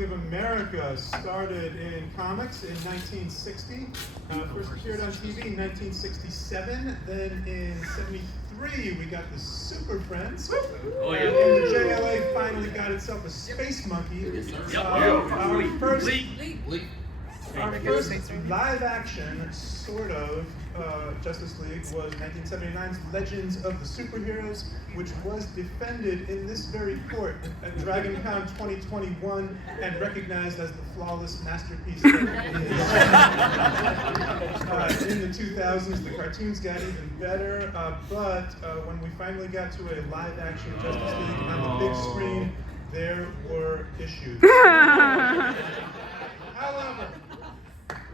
League of America started in comics in 1960. First appeared on TV in 1967. Then in '73, we got the Super Friends. Oh, yeah. And the JLA finally got itself a Space Monkey. Our first live action, sort of, Justice League was 1979's Legends of the Superheroes, which was defended in this very court at DragonCon 2021 and recognized as the flawless masterpiece that it is. In the 2000s, the cartoons got even better, but when we finally got to a live action Justice League on the big screen, there were issues. However,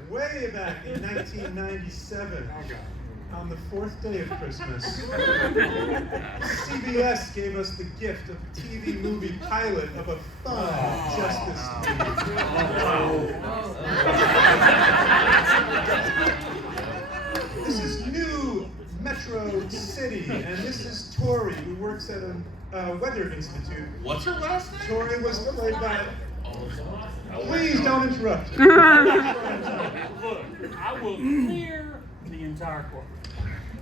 way back in 1997, on the 4th day of Christmas, CBS gave us the gift of a TV movie pilot of a fun Justice League. This is New Metro City, and this is Tori, who works at a weather institute. What's her last name? Tori was played by... Please don't interrupt. Look, I will clear the entire court.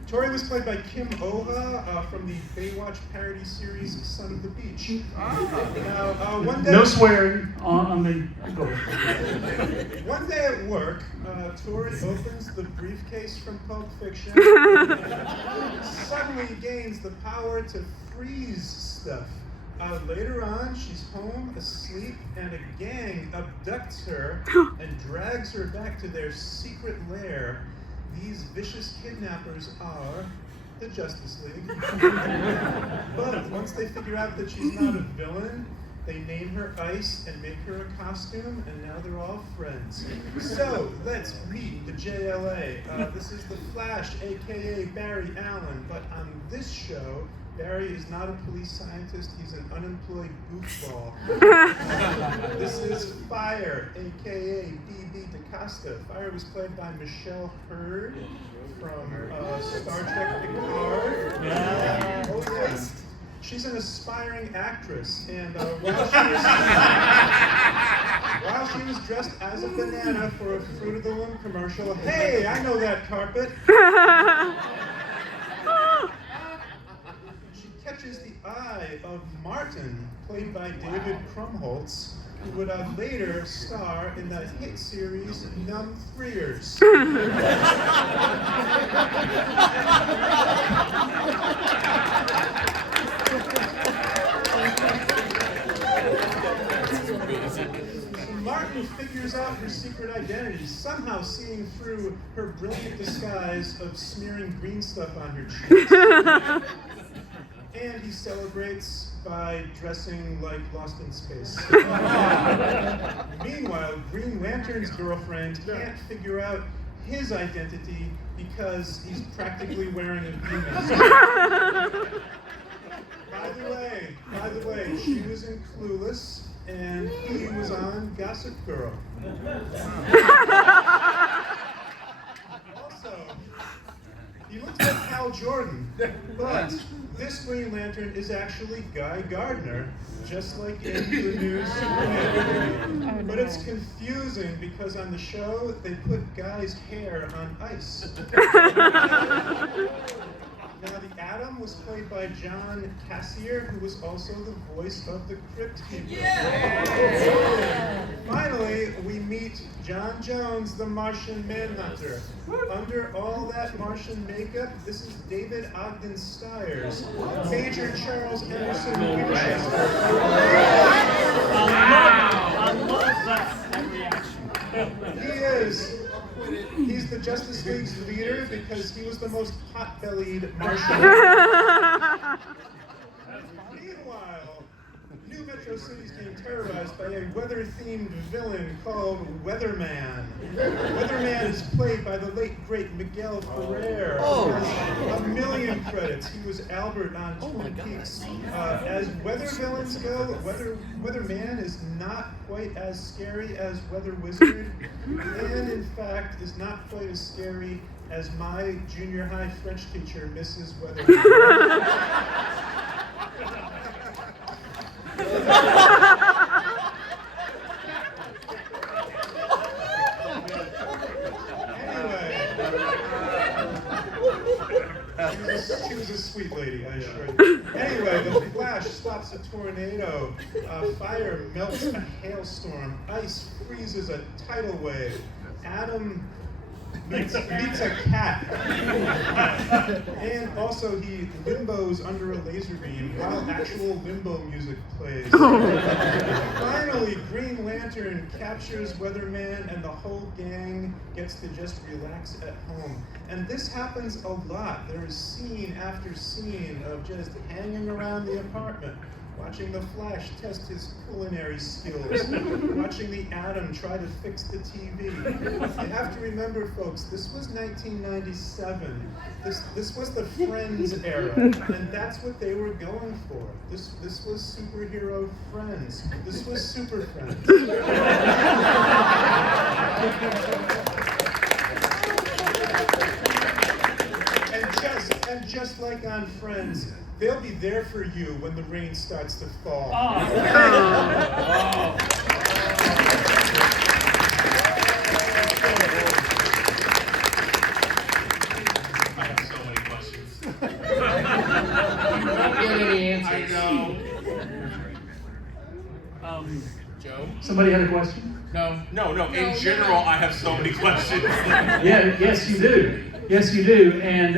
Tori was played by Kim Oha from the Baywatch parody series Son of the Beach. Now, one day... No swearing on the... Go ahead. One day at work, Tori opens the briefcase from Pulp Fiction and suddenly gains the power to freeze stuff. Later on, she's home, asleep, and a gang abducts her and drags her back to their secret lair. These vicious kidnappers are the Justice League. But once they figure out that she's not a villain, they name her Ice and make her a costume, and now they're all friends. So, let's meet the JLA. This is the Flash, aka Barry Allen, but on this show, Barry is not a police scientist, he's an unemployed goofball. This is Fire, aka B.B. DaCosta. Fire was played by Michelle Hurd from Star Trek Picard. Yeah. Oh yes. She's an aspiring actress, and while she was dressed as a banana for a Fruit of the Loom commercial, hey, I know that carpet. Catches the eye of Martin, played by David Krumholtz, who would later star in the hit series Numb Threers. Martin figures out her secret identity, somehow seeing through her brilliant disguise of smearing green stuff on her cheeks. And he celebrates by dressing like Lost in Space. Meanwhile, Green Lantern's girlfriend can't figure out his identity because he's practically wearing a V-mask. By the way, she was in Clueless, and he was on Gossip Girl. Also, he looks like Hal Jordan, but this Green Lantern is actually Guy Gardner, just like in the new Superman movie. But it's confusing because on the show, they put Guy's hair on ice. Now, the Atom was played by John Cassier, who was also the voice of the Crypt Keeper. Yeah. Finally, we meet John Jones, the Martian Manhunter. Under all that Martian makeup, this is David Ogden Stiers, Major Charles Emerson Winchester. I love that reaction. He's the Justice League's leader because he was the most pot-bellied Martian. Meanwhile, New Metro City is being terrorized by a weather-themed villain called Weatherman. Weatherman is played by the late, great Miguel Ferrer, who has a million credits. He was Albert on Twin Peaks. As weather villains go, Weatherman is not quite as scary as Weather Wizard, and in fact is not quite as scary as my junior high French teacher, Mrs. Weatherman. She was a sweet lady, I assure you. Anyway, the Flash stops a tornado. Fire melts a hailstorm. Ice freezes a tidal wave. Adam meets a cat. And also he limbos under a laser beam while actual limbo music plays. Finally, Green Lantern captures Weatherman and the whole gang gets to just relax at home. And this happens a lot. There is scene after scene of just hanging around the apartment, watching the Flash test his culinary skills, watching the Atom try to fix the TV. You have to remember, folks, this was 1997. This was the Friends era, and that's what they were going for. This was superhero Friends. This was Super Friends. And just like on Friends, they'll be there for you when the rain starts to fall. I have so many questions. You won't get any answers. I know. Joe? Somebody had a question? No. No. In general, I have so many questions. Yeah, yes you do. Yes you do. And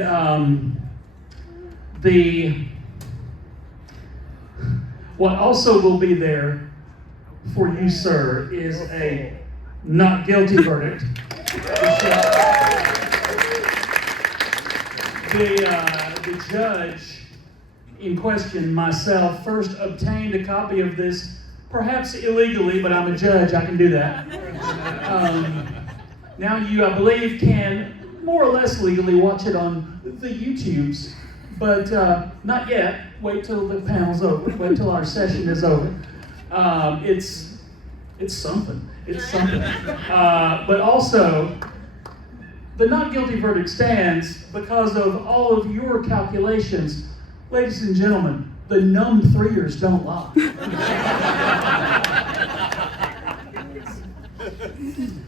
what also will be there for you, sir, is a not guilty verdict. The judge in question, myself, first obtained a copy of this, perhaps illegally, but I'm a judge, I can do that. Now you, I believe, can more or less legally watch it on the YouTubes, but not yet. Wait till the panel's over. Wait till our session is over. It's something. It's something. But also, the not guilty verdict stands because of all of your calculations. Ladies and gentlemen, the numb threers don't lie.